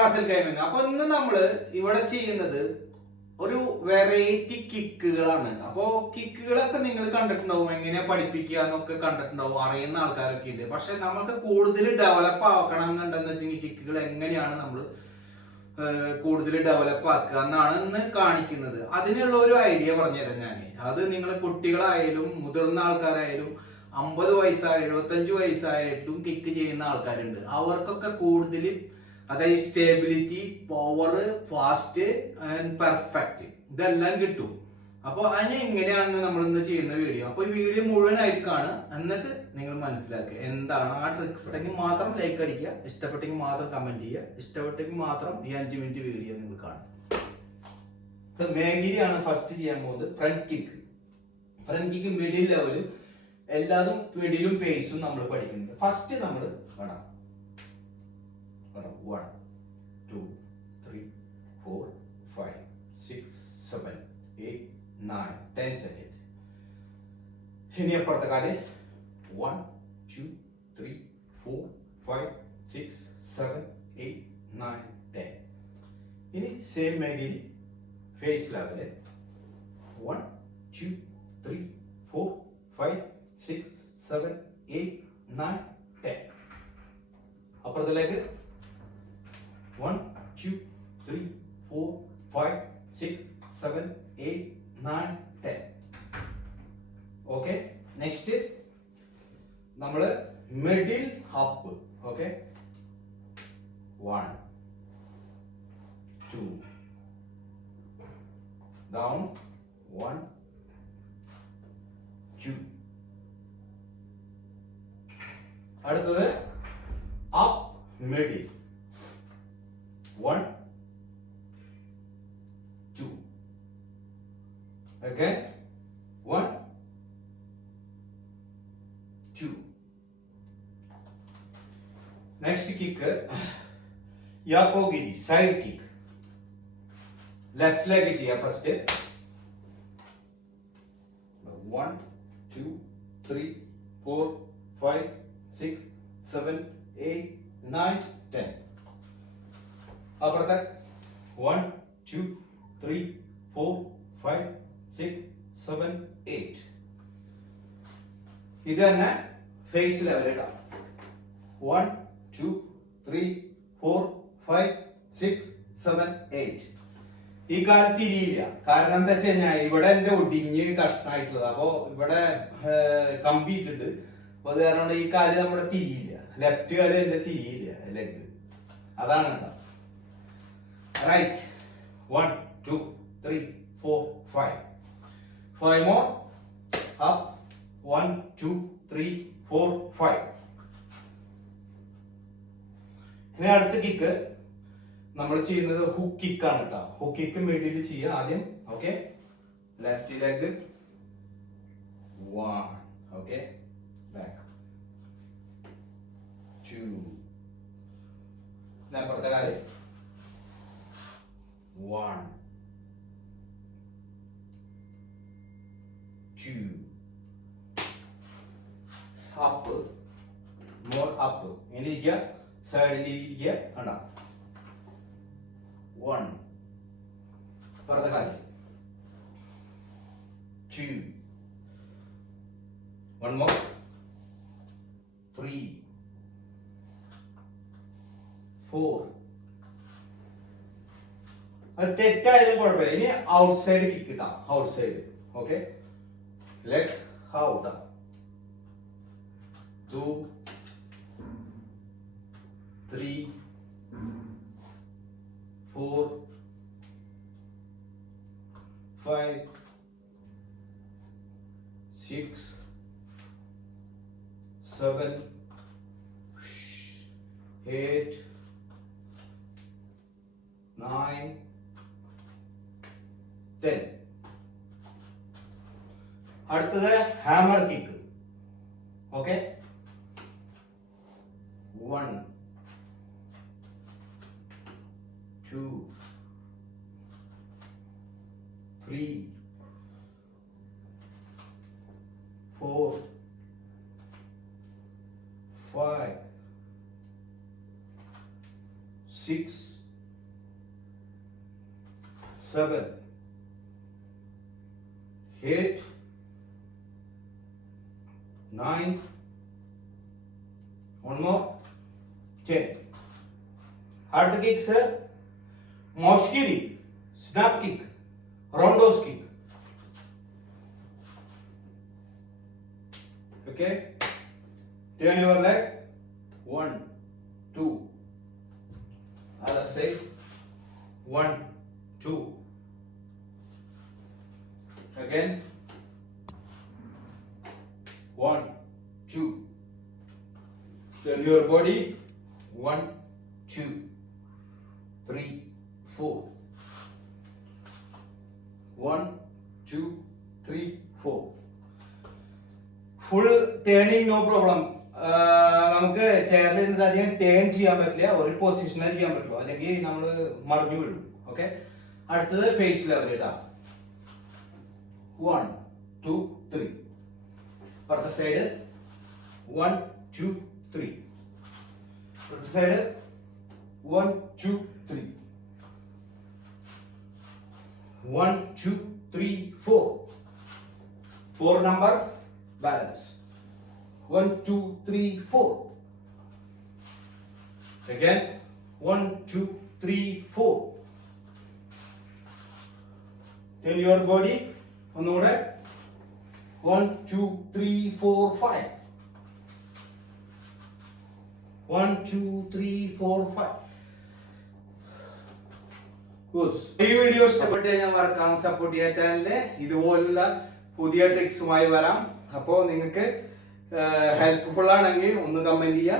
Ras al gaming. അപ്പൊ ഇന്ന് നമ്മള് ഇവിടെ ചെയ്യുന്നത് ഒരു വെറൈറ്റി കിക്കുകളാണ്. അപ്പോ കിക്കുകളൊക്കെ നിങ്ങൾ കണ്ടിട്ടുണ്ടാവും, എങ്ങനെയാ പഠിപ്പിക്കുക എന്നൊക്കെ കണ്ടിട്ടുണ്ടാവും, അറിയുന്ന ആൾക്കാരൊക്കെ ഉണ്ട്. പക്ഷെ നമുക്ക് കൂടുതൽ ഡെവലപ്പ് ആക്കണം എന്നുണ്ടെന്ന് വെച്ചെങ്കിൽ കിക്കുകൾ എങ്ങനെയാണ് നമ്മൾ കൂടുതൽ ഡെവലപ്പ് ആക്കുക എന്നാണ് ഇന്ന് കാണിക്കുന്നത്. അതിനുള്ള ഒരു ഐഡിയ പറഞ്ഞുതരാം ഞാൻ. അത് നിങ്ങൾ കുട്ടികളായാലും മുതിർന്ന ആൾക്കാരായാലും 50 വയസ്സായ 75 വയസ്സായിട്ടും കിക്ക് ചെയ്യുന്ന ആൾക്കാരുണ്ട്. അവർക്കൊക്കെ കൂടുതൽ അതായത് stability, power, fast and perfect ഇതെല്ലാം കിട്ടും. അപ്പോൾ അതിന് എങ്ങനെയാണെന്ന് നമ്മൾ ഇന്ന് ചെയ്യുന്ന വീഡിയോ. അപ്പോൾ ഈ വീഡിയോ മുഴുവനായിട്ട് കാണുക, എന്നിട്ട് നിങ്ങൾ മനസ്സിലാക്കുക എന്താണ് ആ ട്രിക്സ്. ഉണ്ടെങ്കിൽ മാത്രം ലൈക്ക് അടിക്കുക, ഇഷ്ടപ്പെട്ടെങ്കിൽ മാത്രം കമന്റ് ചെയ്യുക, ഇഷ്ടപ്പെട്ടെങ്കിൽ മാത്രം ഈ 5 മിനിറ്റ് വീഡിയോ നിങ്ങൾ കാണുക. മേഗിരിയാണ് ഫസ്റ്റ് ചെയ്യാൻ പോകുന്നത്. Front kick. Front kick middle ലെവലും എല്ലാതും മിഡിലും ഫേസും നമ്മൾ പഠിക്കുന്നത്. ഫസ്റ്റ് നമ്മൾ വേണം 1 2 3 4 5 6 7 8 9 10 സെക്കൻഡ്. ഇനി അപ്പുറത്തെ കാല് 1 2 3 4 5 6 7 8 9 10. ഇനി സെയിം മേഖല ഫേസ് ലെവല് 1 2 3 4 5 6 7 8 9 10. അപ്പുറത്തിലേക്ക് 1 2 3 4 5 6 7 8 9 10. ഓക്കെ, നെക്സ്റ്റ് നമ്മള് മിഡിൽ അപ്പ്. Okay, 1 2 down 1 2. അടുത്തത് up middle 1 2. again 1 2. next kick യാക്കോഗിരി സൈഡ് കിക്ക്. ലെഫ്റ്റ് ലെഗ് ചെയ്യാം ഫസ്റ്റ്. 1 2 3 4 5 6 7 8 9 10. അപ്പുറത്തെ 1 2 3 4 5 6 7 8. ഇത് തന്നെ ഫേസ് ലെവൽ ഇടാം. 1 2 3 4 5 6 7 8. ഈ കാലം തിരിയില്ല. കാരണം എന്താ വെച്ച് കഴിഞ്ഞാൽ ഇവിടെ എന്റെ ഒടിഞ്ഞ് കഷ്ണമായിട്ടുള്ളത്. അപ്പോ ഇവിടെ കമ്പിയിട്ടുണ്ട്. അപ്പൊ അത് കാരണം ഈ കാല് നമ്മുടെ തിരിയില്ല. ലെഫ്റ്റ് കാല് എന്റെ തിരിയില്ല, ലെഗ്. അതാണ് കേട്ടോ. റൈറ്റ് 1 2 3 4 5. 5 more. Up 1 2 3 4 5. ഇനി അടുത്ത കിക്ക് നമ്മൾ ചെയ്യുന്നത് ഹുക്ക് കിക്ക് ആണ് കേട്ടോ. ഹുക്ക് കിക്ക് മിഡിൽ ചെയ്യുക ആദ്യം. Okay, left leg 1. Okay, back 2. അപ്പുറത്തെ കാല് 1 2. Up, more up. ഇങ്ങനെ ഇരിക്കുക, സൈഡിൽ ഇരിക്കുക. കണ്ടോ, 1. അപ്പുറത്തെ കാല് 2. 1 more 3 4. അത് തെറ്റായാലും കുഴപ്പമില്ല. ഇനി ഔട്ട്സൈഡ് കിക്ക് ഇട്ടാ. ഔട്ട്സൈഡ്. Okay, leg out 2 3 4 5 6 7 8 9 10. അടുത്തത് hammer kick. Okay, 1 2 3 4 5 6 7, 8, 9, one more, 10. അടുത്ത കിക്സ് മോഷ്കിരി, snap kick, roundhouse kick. Okay, turn your leg, 1, 2, other side, 1, 2, again, 1, 2, turn your body, 1, 2, 3, 4, 1, 2, 3, 4. Full turning no problem. നമുക്ക് ചെയറിൽ ഇരുന്നിട്ട് അധികം ടേൺ ചെയ്യാൻ പറ്റില്ല, ഒരു പൊസിഷനിൽ ചെയ്യാൻ പറ്റുള്ളൂ, അല്ലെങ്കിൽ നമ്മൾ മറിഞ്ഞു വീഴും. ഓക്കെ, അടുത്തത് ഫേസ് ലെവൽ ഇടാം. 1, 2, 3. അപ്പുറത്തെ സൈഡ് 1, 2, 3. അപ്പുറത്തെ side 1, 2, 3. 1, 2, 3, 4. 4 number balance. 1, 2, 3, 4. Again 1, 2, 3, 4. Then your body onnude 1, 2, 3, 4, 5. 1, 2, 3, 4, 5. Good. ഈ വീഡിയോ ഇഷ്ടപ്പെട്ട് കഴിഞ്ഞാൽ മറക്കാതെ സപ്പോർട്ട് ചെയ്യുക ചാനലിനെ. ഇതുപോലുള്ള പുതിയ ട്രിക്സുമായി വരാം. അപ്പോൾ നിങ്ങൾക്ക് ഹെൽപ്ഫുൾ ആണെങ്കിൽ ഒന്ന് കമന്റ് ചെയ്യുക.